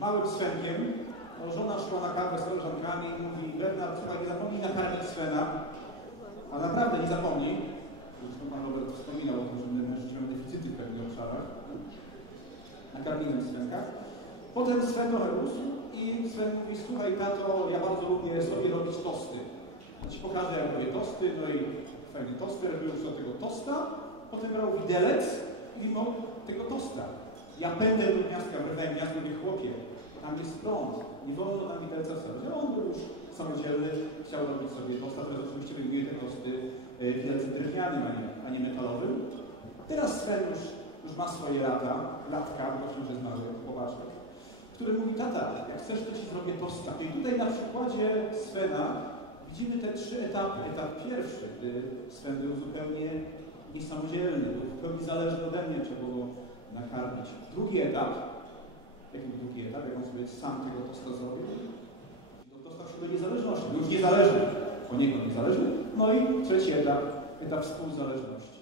małym Svenkiem, no, żona szła na kawę z koleżankami i mówi, Bernard, słuchaj, nie zapomnij nakarmić Svena. A naprawdę nie zapomnij. Zresztą pan Robert wspominał o tym, że my mężczyźni mamy deficyty w pewnych obszarach. Nakarmiłem Svenka. Potem Sven trochę i Sven mówi, słuchaj tato, ja bardzo lubię sobie robić tosty. Ja ci pokażę, jak robię tosty, no i fajny toster, robił już do tego tosta, potem brał widelec i mimo tego tosta. Ja pędzę do miasta, wrywałem miasto, mówię, chłopie, tam jest prąd, nie wolno nam widelca wstawiać. On był już samodzielny, chciał robić sobie tosta, teraz oczywiście wyjmuje te tosty e, widelcem drewnianym, a nie, a nie metalowym. Teraz Sven już, już ma swoje lata, latka, bo wciąż jest mały, który mówi, tata, jak chcesz, to ci zrobię tosta. I tutaj na przykładzie Svena widzimy te trzy etapy. Etap pierwszy, gdy Sven był zupełnie niesamodzielny, był w pełni zależny ode mnie, trzeba było Drugi etap, jaki był drugi etap, jak on sobie sam tego tosta zrobił? Do tosta do niezależności, był już niezależny, poniekąd niezależny. No i trzeci etap, etap współzależności.